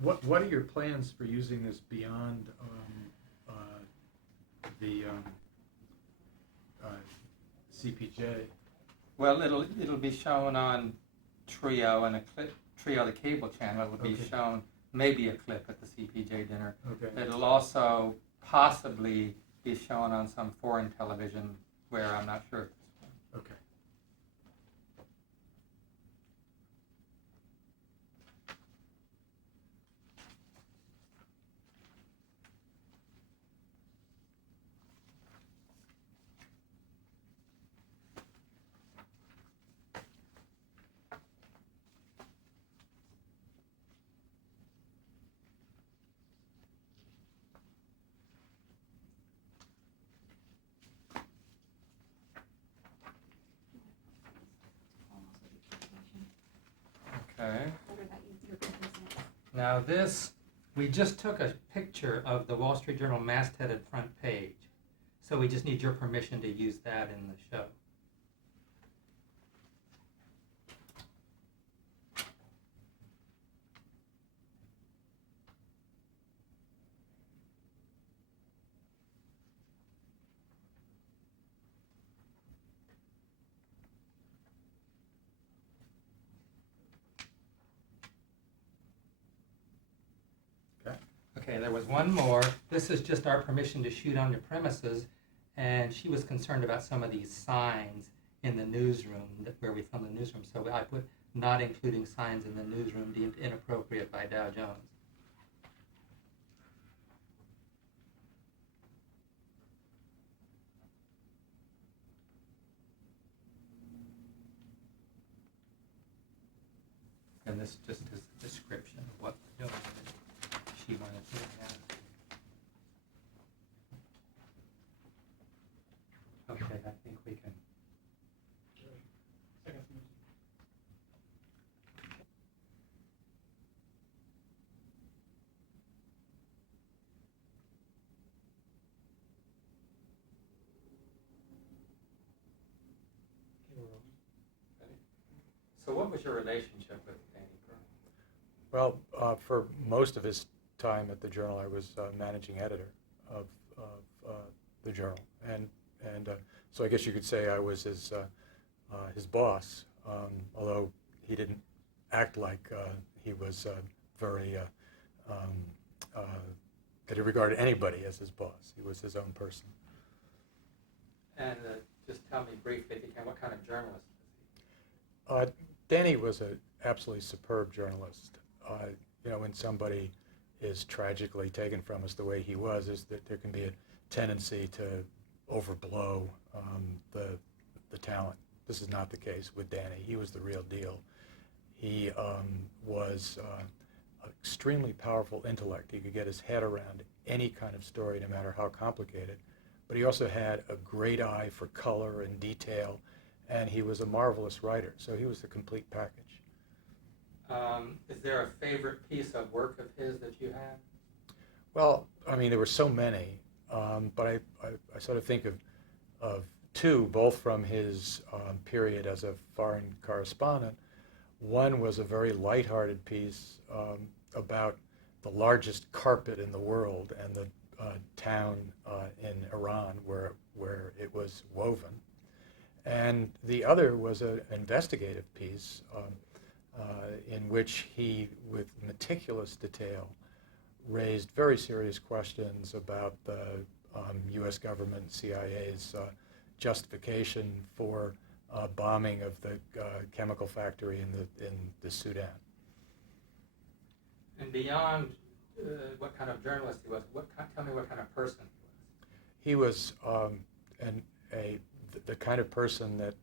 What are your plans for using this beyond the CPJ? Well, it'll be shown on Trio and a clip. Trio, the cable channel, will be shown, maybe a clip at the CPJ dinner. Okay. It'll also possibly be shown on some foreign television where I'm not sure. Okay. Okay. Now this, we just took a picture of the Wall Street Journal mastheaded front page. So we just need your permission to use that in the show. Okay, there was one more. This is just our permission to shoot on the premises, and she was concerned about some of these signs in the newsroom, where we filmed the newsroom. So I put not including signs in the newsroom deemed inappropriate by Dow Jones. And this just is a description of what we're doing. She wanted to have. Okay, I think we can. So what was your relationship with Danny Peal? Well, for most of his time at the Journal, I was managing editor of the Journal, and so I guess you could say I was his boss, although he didn't act like he was very that he regarded anybody as his boss. He was his own person. And just tell me briefly, again, what kind of journalist was he? Danny was an absolutely superb journalist. When somebody is tragically taken from us the way he was, is that there can be a tendency to overblow the talent. This is not the case with Danny. He was the real deal. He was an extremely powerful intellect. He could get his head around any kind of story, no matter how complicated. But he also had a great eye for color and detail, and he was a marvelous writer. So he was the complete package. Is there a favorite piece of work of his that you have? Well, I mean, there were so many, but I sort of think of two, both from his period as a foreign correspondent. One was a very lighthearted piece about the largest carpet in the world and the town in Iran where it was woven. And the other was an investigative piece in which he, with meticulous detail, raised very serious questions about the U.S. government, CIA's justification for bombing of the chemical factory in the Sudan. And beyond what kind of journalist he was, tell me what kind of person he was. The kind of person that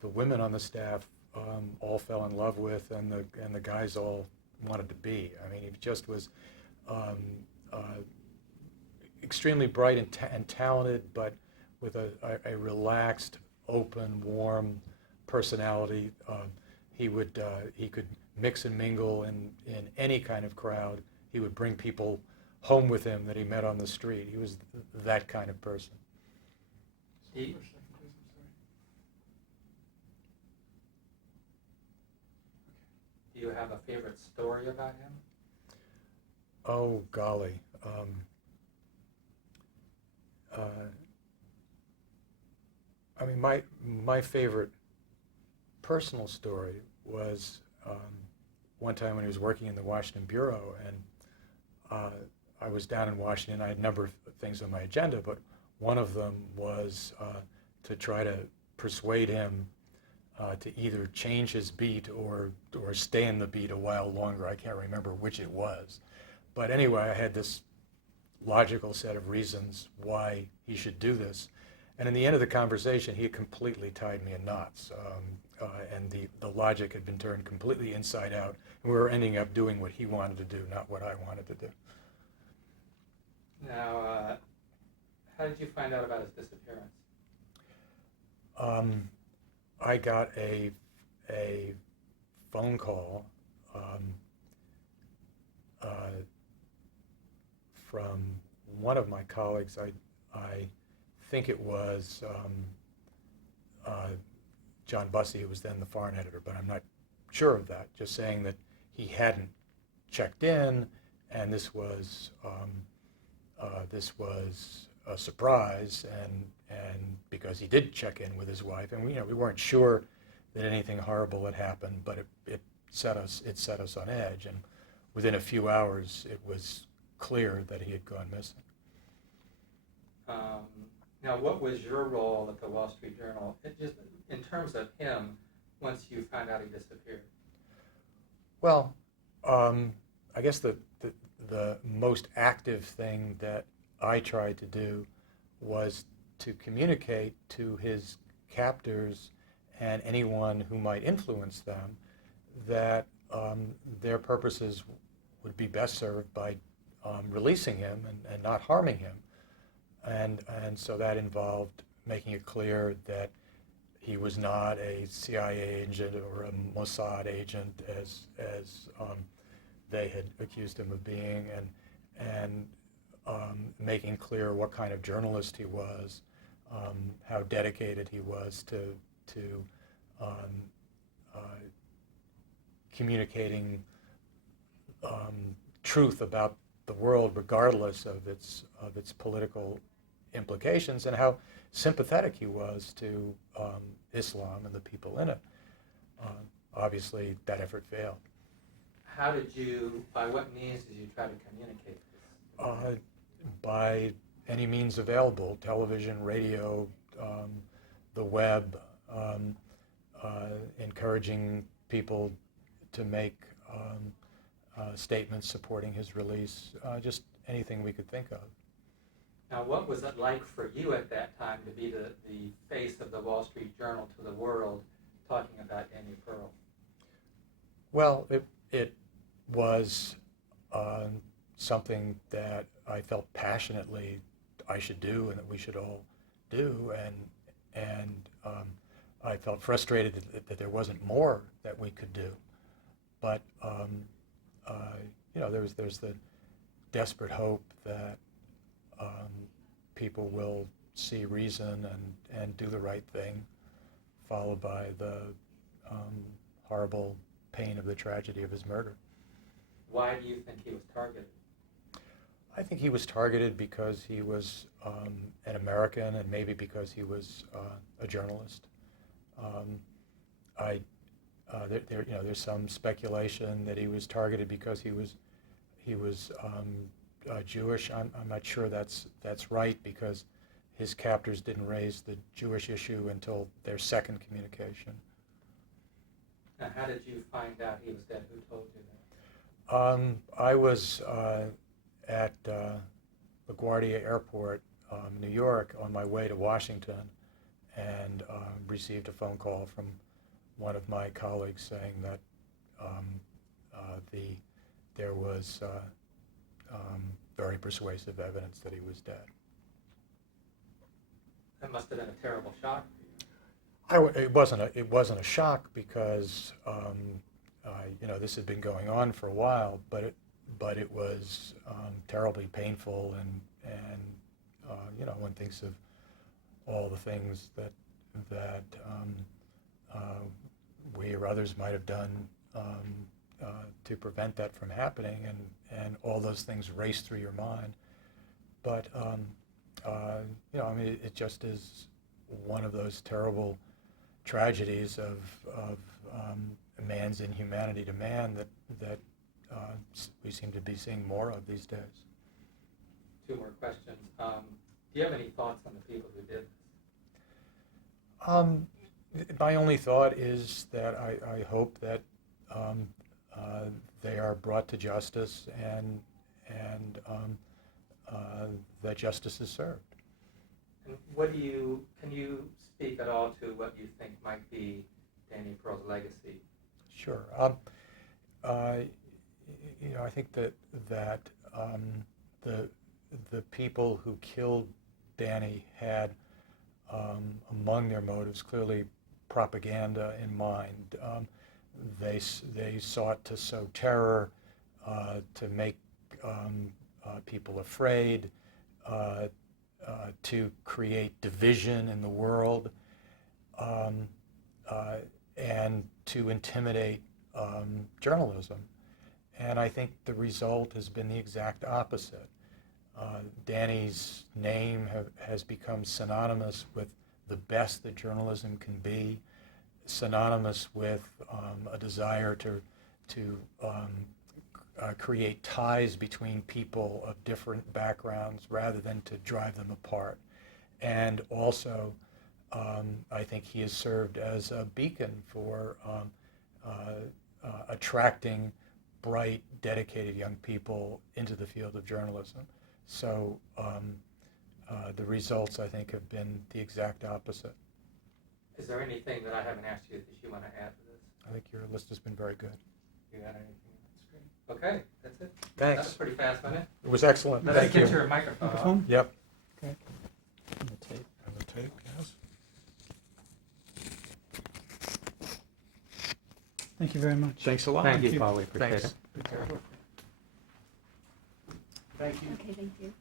the women on the staff all fell in love with, and the guys all wanted to be. I mean, he just was extremely bright and talented, but with a relaxed, open, warm personality. He could mix and mingle in any kind of crowd. He would bring people home with him that he met on the street. He was that kind of person. Do you have a favorite story about him? Oh, golly. Uh, I mean, my favorite personal story was one time when he was working in the Washington Bureau, and uh, I was down in Washington. I had a number of things on my agenda, but one of them was to try to persuade him to either change his beat or stay in the beat a while longer. I can't remember which it was. But anyway, I had this logical set of reasons why he should do this. And in the end of the conversation, he had completely tied me in knots. And the logic had been turned completely inside out. And we were ending up doing what he wanted to do, not what I wanted to do. Now, how did you find out about his disappearance? I got a phone call from one of my colleagues. I think it was John Bussey, who was then the foreign editor, but I'm not sure of that. Just saying that he hadn't checked in, and this was a surprise, and because he did check in with his wife, and we weren't sure that anything horrible had happened, but it set us on edge, and within a few hours it was clear that he had gone missing. Now, what was your role at the Wall Street Journal, just in terms of him, once you found out he disappeared? Well, I guess the most active thing that I tried to do was to communicate to his captors and anyone who might influence them that their purposes would be best served by releasing him and not harming him. And so that involved making it clear that he was not a CIA agent or a Mossad agent as they had accused him of being, and making clear what kind of journalist he was, how dedicated he was to communicating truth about the world, regardless of its political implications, and how sympathetic he was to Islam and the people in it. Obviously, that effort failed. How did you, by what means did you try to communicate this? By any means available: television, radio, the web, encouraging people to make statements supporting his release, just anything we could think of. Now, what was it like for you at that time to be the face of the Wall Street Journal to the world, talking about Danny Pearl? Well, it was something that I felt passionately I should do and that we should all do, and I felt frustrated that there wasn't more that we could do. But there's the desperate hope that people will see reason and do the right thing, followed by the horrible pain of the tragedy of his murder. Why do you think he was targeted? I think he was targeted because he was an American, and maybe because he was a journalist. There's some speculation that he was targeted because he was Jewish. I'm not sure that's right, because his captors didn't raise the Jewish issue until their second communication. Now, how did you find out he was dead? Who told you that? I was at LaGuardia Airport, New York, on my way to Washington, and received a phone call from one of my colleagues saying that there was very persuasive evidence that he was dead. That must have been a terrible shock for you. It wasn't a shock, because this had been going on for a while, but it was terribly painful, and one thinks of all the things that we or others might have done to prevent that from happening, and all those things race through your mind. But you know, I mean, it just is one of those terrible tragedies of man's inhumanity to man that we seem to be seeing more of these days. 2 more questions. Do you have any thoughts on the people who did this? My only thought is that I hope that they are brought to justice and that justice is served. And can you speak at all to what you think might be Danny Pearl's legacy? Sure. You know, I think that the people who killed Danny had among their motives clearly propaganda in mind. They sought to sow terror, to make people afraid, to create division in the world, and to intimidate journalism. And I think the result has been the exact opposite. Danny's name has become synonymous with the best that journalism can be, synonymous with a desire to create ties between people of different backgrounds rather than to drive them apart. And also, I think he has served as a beacon for attracting bright, dedicated young people into the field of journalism. So the results, I think, have been the exact opposite. Is there anything that I haven't asked you that you want to add to this? I think your list has been very good. You got anything? That's great. Okay, that's it. Thanks. That was pretty fast, wasn't it? It was excellent. Let's Thank get you. your microphone. Microphone? Yep. Okay. And the tape. And the tape, yes. Thank you very much. Thanks a lot. Thank you, Paul. We appreciate Thanks. it. Be careful. Thank you. Okay, thank you.